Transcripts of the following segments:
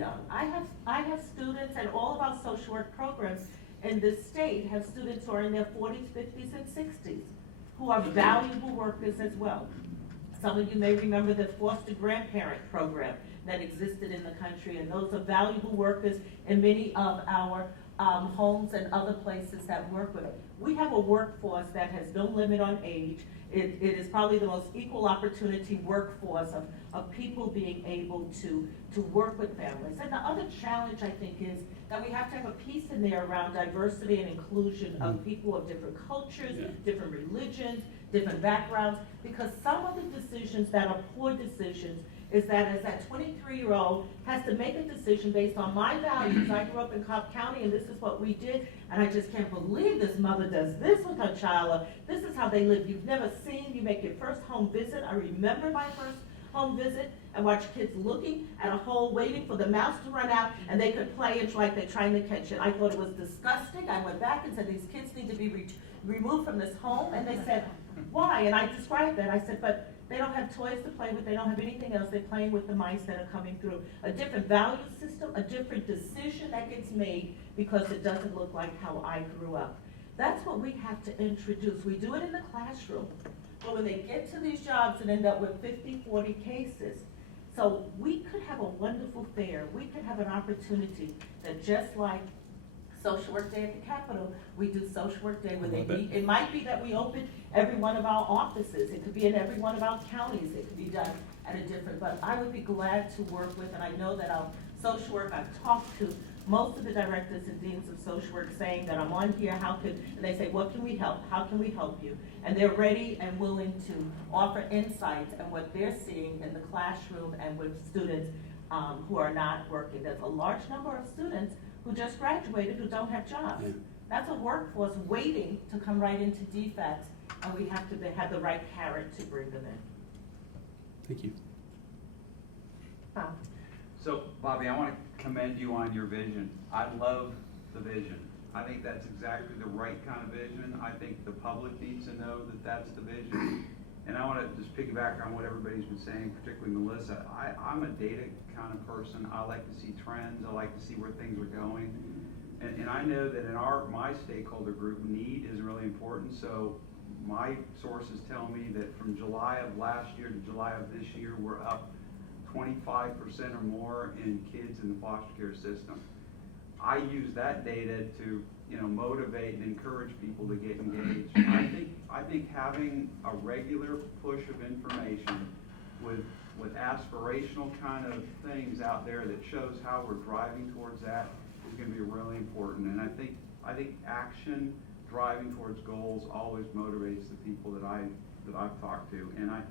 young. I have students, and all of our social work programs in this state have students who are in their 40s, 50s, and 60s, who are valuable workers as well. Some of you may remember the foster grandparent program that existed in the country, and those are valuable workers in many of our homes and other places that work with it. We have a workforce that has no limit on age. It is probably the most equal opportunity workforce of people being able to work with families. And the other challenge, I think, is that we have to have a piece in there around diversity and inclusion of people of different cultures, different religions, different backgrounds, because some of the decisions that are poor decisions is that as that 23-year-old has to make a decision based on my values. I grew up in Cobb County and this is what we did, and I just can't believe this mother does this with her child, or this is how they live. You've never seen, you make your first home visit. I remember my first home visit and watch kids looking at a hole waiting for the mouse to run out and they could play it like they're trying to catch it. I thought it was disgusting. I went back and said, these kids need to be removed from this home, and they said, why? And I described that. I said, but they don't have toys to play with, they don't have anything else, they're playing with the mice that are coming through. A different value system, a different decision that gets made because it doesn't look like how I grew up. That's what we have to introduce. We do it in the classroom, but when they get to these jobs and end up with 50, 40 cases. So we could have a wonderful fair, we could have an opportunity that just like Social Work Day at the Capitol, we do Social Work Day where they meet. It might be that we open every one of our offices. It could be in every one of our counties. It could be done at a different, but I would be glad to work with, and I know that our social work, I've talked to most of the directors and deans of social work saying that I'm on here, and they say, what can we help? How can we help you? And they're ready and willing to offer insights and what they're seeing in the classroom and with students who are not working. There's a large number of students who just graduated who don't have jobs. Yeah. That's a workforce waiting to come right into DFACS, and we have to have the right carrot to bring them in. Thank you. So, Bobby, I want to commend you on your vision. I love the vision. I think that's exactly the right kind of vision. I think the public needs to know that that's the vision. And I want to just piggyback on what everybody's been saying, particularly Melissa. I'm a data kind of person. I like to see trends. I like to see where things are going. And I know that in my stakeholder group, need is really important. So my sources tell me that from July of last year to July of this year, we're up 25% or more in kids in the foster care system. I use that data to motivate and encourage people to get engaged. I think having a regular push of information with aspirational kind of things out there that shows how we're driving towards that is going to be really important. And I think action driving towards goals always motivates the people that I've talked to. And I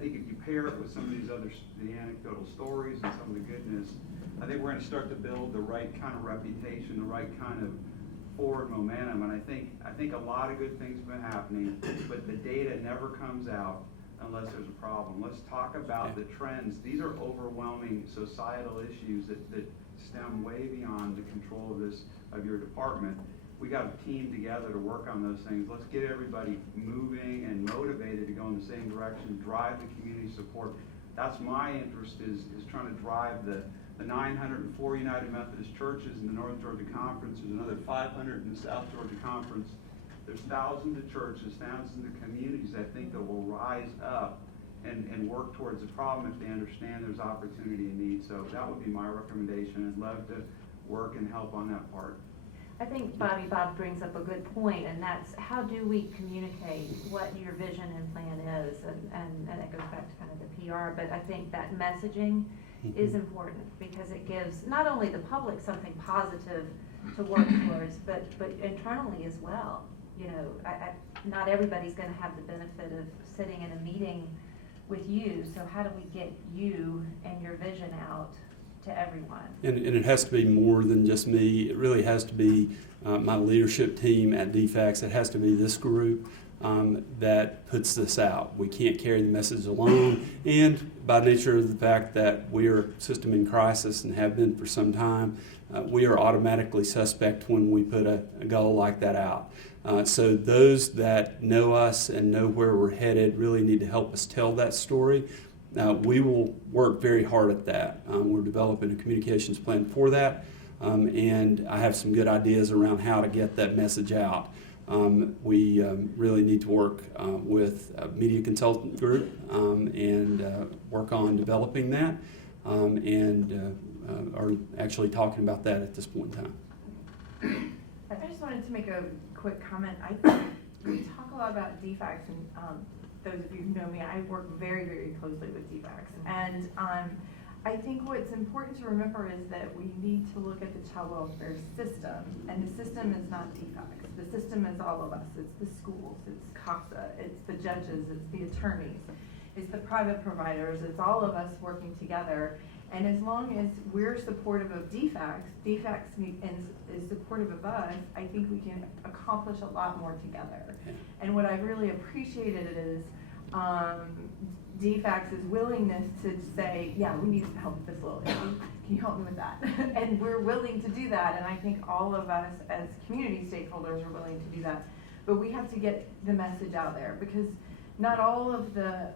think if you pair it with some of these the anecdotal stories and some of the goodness, I think we're going to start to build the right kind of reputation, the right kind of forward momentum. And I think a lot of good things have been happening, but the data never comes out unless there's a problem. Let's talk about the trends. These are overwhelming societal issues that stem way beyond the control of your department. We got a team together to work on those things. Let's get everybody moving and motivated to go in the same direction, drive the community support. That's my interest is trying to drive the 904 United Methodist churches in the North Georgia Conference. There's another 500 in the South Georgia Conference. There's thousands of churches, thousands of communities I think that will rise up and work towards the problem if they understand there's opportunity and need. So that would be my recommendation. I'd love to work and help on that part. I think Bob brings up a good point, and that's how do we communicate what your vision and plan is, and it goes back to kind of the PR, but I think that messaging is important because it gives not only the public something positive to work towards, but internally as well. Not everybody's going to have the benefit of sitting in a meeting with you, so how do we get you and your vision out to everyone? And it has to be more than just me. It really has to be my leadership team at DFACS. It has to be this group that puts this out. We can't carry the message alone, and by nature of the fact that we are a system in crisis and have been for some time, we are automatically suspect when we put a goal like that out. So those that know us and know where we're headed really need to help us tell that story. We will work very hard at that. We're developing a communications plan for that, and I have some good ideas around how to get that message out. We really need to work with a media consultant group and work on developing that, and are actually talking about that at this point in time. I just wanted to make a quick comment. I think we talk a lot about DFACs, and those of you who know me, I work very, very closely with DFACs. And I think what's important to remember is that we need to look at the child welfare system, and the system is not DFACs. The system is all of us. It's the schools, it's CASA, it's the judges, it's the attorneys, it's the private providers, it's all of us working together. And as long as we're supportive of DFACs is supportive of us, I think we can accomplish a lot more together. And what I've really appreciated is DFACs' willingness to say, yeah, we need some help with this little issue. Can you help me with that? And we're willing to do that, and I think all of us as community stakeholders are willing to do that. But we have to get the message out there, because not all of the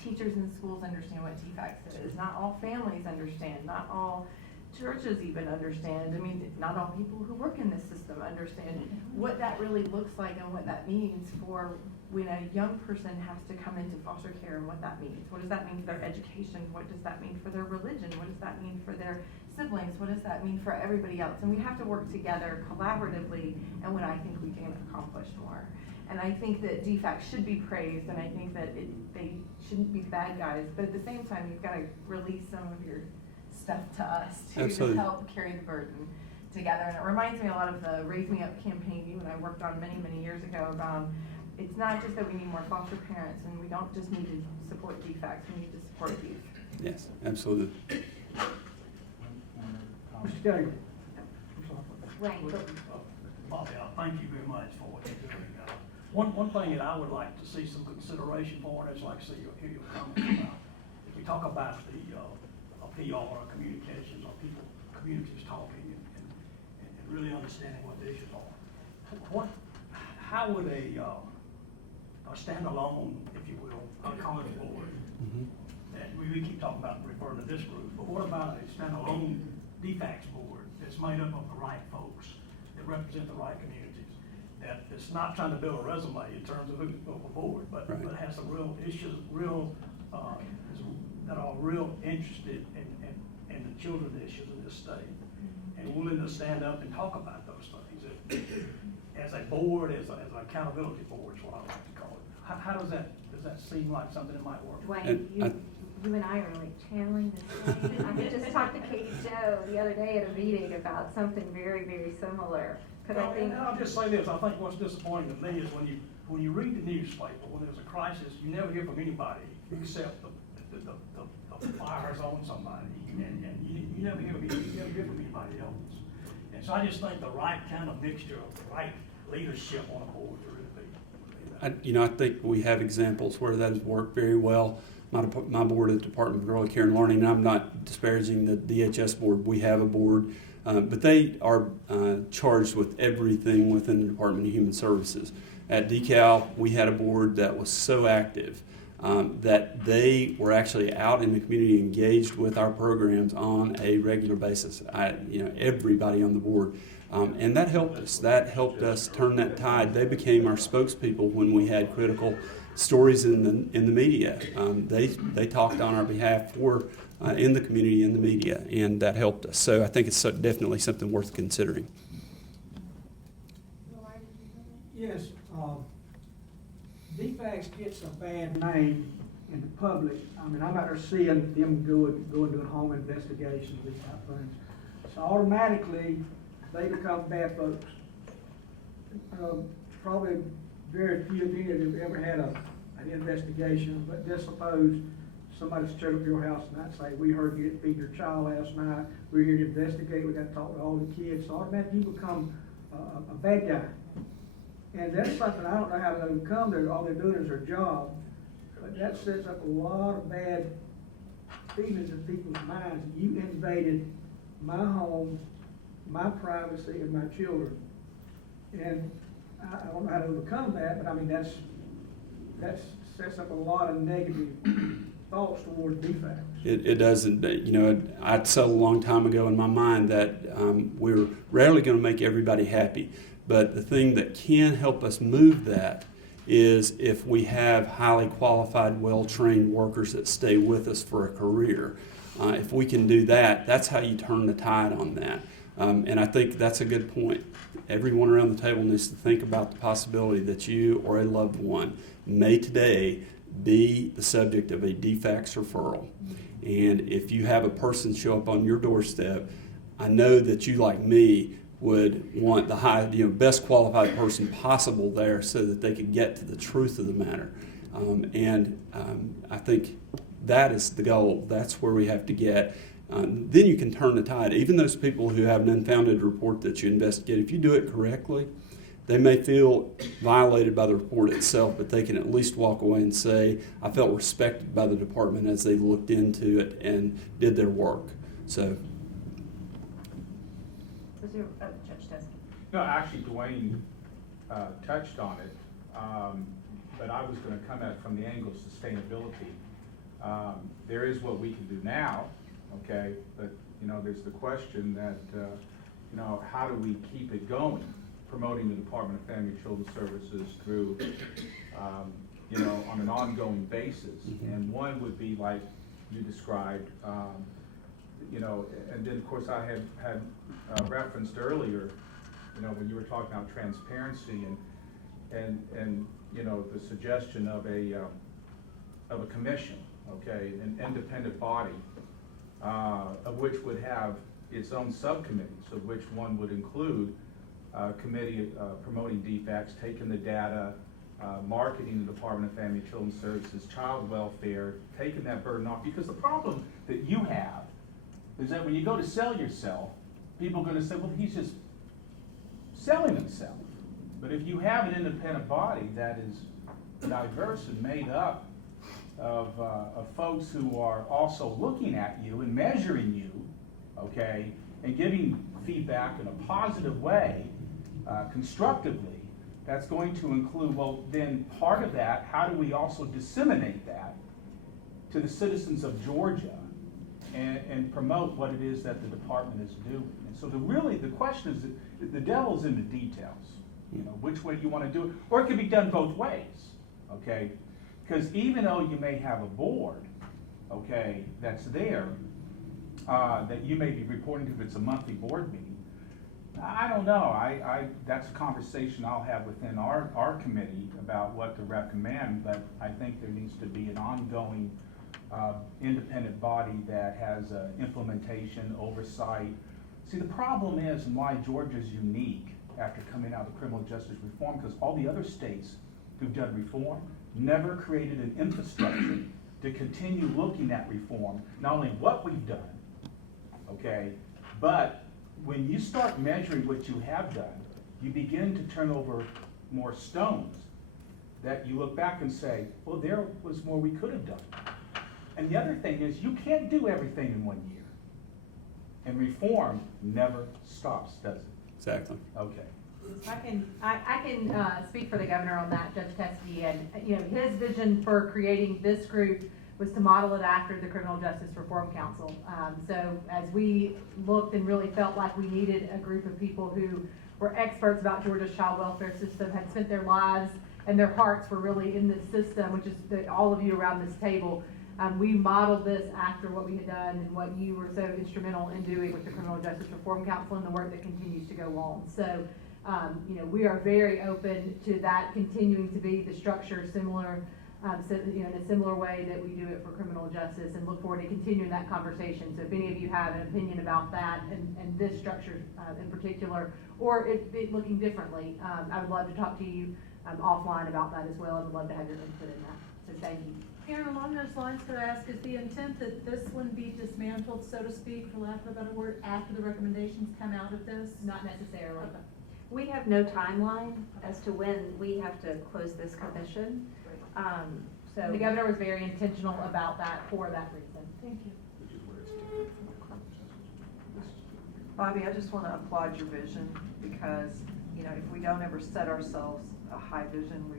teachers in schools understand what DFACs is. Not all families understand. Not all churches even understand. I mean, not all people who work in this system understand what that really looks like and what that means for when a young person has to come into foster care, and what that means. What does that mean for their education? What does that mean for their religion? What does that mean for their siblings? What does that mean for everybody else? And we have to work together collaboratively, and when I think we can accomplish more. And I think that DFACs should be praised, and I think that they shouldn't be bad guys, but at the same time, you've got to release some of your stuff to us to help carry the burden together. And it reminds me a lot of the Raise Me Up campaign you and I worked on many, many years ago about it's not just that we need more foster parents, and we don't just need to support DFACs, we need to support youth. Yes, absolutely. Mr. Gager. Right. Bobby, thank you very much for what you're doing. One thing that I would like to see some consideration for, and I'd like to see hear your comments about, if we talk about the PR or communications, or communities talking and really understanding what the issues are. How would a standalone, if you will, a college board, and we keep talking about referring to this group, but what about a standalone DFACs board that's made up of the right folks that represent the right communities, that it's not trying to build a resume in terms of a board, but has some real issues, that are real interested in the children's issues in this state, and willing to stand up and talk about those things as a board, as an accountability board is what I like to call it. How does that seem like something that might work? Dwayne, you and I are like channeling this thing. I just talked to Katie Jo the other day at a meeting about something very, very similar. And I'll just say this, I think what's disappointing to me is when you read the newspaper, when there's a crisis, you never hear from anybody except the fires on somebody, and you never hear from anybody else. And so I just think the right kind of mixture of the right leadership on a board to really be. I think we have examples where that has worked very well. My board at the Department of Early Care and Learning, and I'm not disparaging the DHS board, we have a board, but they are charged with everything within the Department of Human Services. At DeKalb, we had a board that was so active that they were actually out in the community engaged with our programs on a regular basis. Everybody on the board. And that helped us. That helped us turn that tide. They became our spokespeople when we had critical stories in the media. They talked on our behalf in the community, in the media, and that helped us. So I think it's definitely something worth considering. Yes, DFACs gets a bad name in the public. I mean, I'm out there seeing them go and doing home investigations, these type of things. So automatically, they become bad folks. Probably very few of you have ever had an investigation, but just suppose somebody showed up at your house and I'd say, we heard you feed your child last night, we're here to investigate, we got to talk to all the kids. So automatically you become a bad guy. And that's something I don't know how to overcome. All they're doing is their job. But that sets up a lot of bad feelings in people's minds. You invaded my home, my privacy, and my children. And I don't know how to overcome that, but I mean, that sets up a lot of negative thoughts toward defects. It doesn't, you know, I'd said a long time ago in my mind that we're rarely going to make everybody happy. But the thing that can help us move that is if we have highly qualified, well-trained workers that stay with us for a career. If we can do that, that's how you turn the tide on that. And I think that's a good point. Everyone around the table needs to think about the possibility that you or a loved one may today be the subject of a DFACS referral. And if you have a person show up on your doorstep, I know that you, like me, would want the best qualified person possible there so that they could get to the truth of the matter. I think that is the goal. That's where we have to get. Then you can turn the tide. Even those people who have an unfounded report that you investigate, if you do it correctly, they may feel violated by the report itself, but they can at least walk away and say, I felt respected by the department as they looked into it and did their work. So. Was there, Judge Teskey? No, actually, Dwayne touched on it, but I was going to come at it from the angle of sustainability. There is what we can do now, okay, but there's the question that how do we keep it going, promoting the Department of Family and Children's Services through on an ongoing basis. Mm-hmm. And one would be like you described, and then of course I had referenced earlier, when you were talking about transparency and the suggestion of a commission, okay, an independent body, of which would have its own subcommittees, of which one would include committee promoting DFACS, taking the data, marketing the Department of Family and Children's Services, child welfare, taking that burden off. Because the problem that you have is that when you go to sell yourself, people are going to say, well, he's just selling himself. But if you have an independent body that is diverse and made up of folks who are also looking at you and measuring you, okay, and giving feedback in a positive way, constructively, that's going to include, well, then part of that, how do we also disseminate that to the citizens of Georgia and promote what it is that the department is doing? And so the question is, the devil's in the details, which way you want to do it, or it can be done both ways, okay? Because even though you may have a board, okay, that's there, that you may be reporting to if it's a monthly board meeting, I don't know. That's a conversation I'll have within our committee about what to recommend, but I think there needs to be an ongoing independent body that has implementation, oversight. See, the problem is, and why Georgia's unique after coming out of criminal justice reform, because all the other states who've done reform never created an infrastructure to continue looking at reform, not only what we've done, okay, but when you start measuring what you have done, you begin to turn over more stones that you look back and say, well, there was more we could have done. And the other thing is, you can't do everything in 1 year. And reform never stops, does it? Exactly. Okay. I can speak for the governor on that, Judge Teskey, and his vision for creating this group was to model it after the Criminal Justice Reform Council. So as we looked and really felt like we needed a group of people who were experts about Georgia's child welfare system, had spent their lives and their hearts were really in this system, which is all of you around this table. We modeled this after what we had done and what you were so instrumental in doing with the Criminal Justice Reform Council and the work that continues to go on. So, we are very open to that continuing to be the structure similar, in a similar way that we do it for criminal justice, and look forward to continuing that conversation. So if any of you have an opinion about that and this structure in particular, or it looking differently, I would love to talk to you offline about that as well, and would love to have your input in that. So thank you. Karen, along those lines, could I ask, is the intent that this one be dismantled, so to speak, for lack of a better word, after the recommendations come out of this? Not necessarily. Okay. We have no timeline as to when we have to close this commission. So The governor was very intentional about that for that reason. Thank you. Which is where it's different from the criminal justice. Bobby, I just want to applaud your vision, because, if we don't ever set ourselves a high vision, we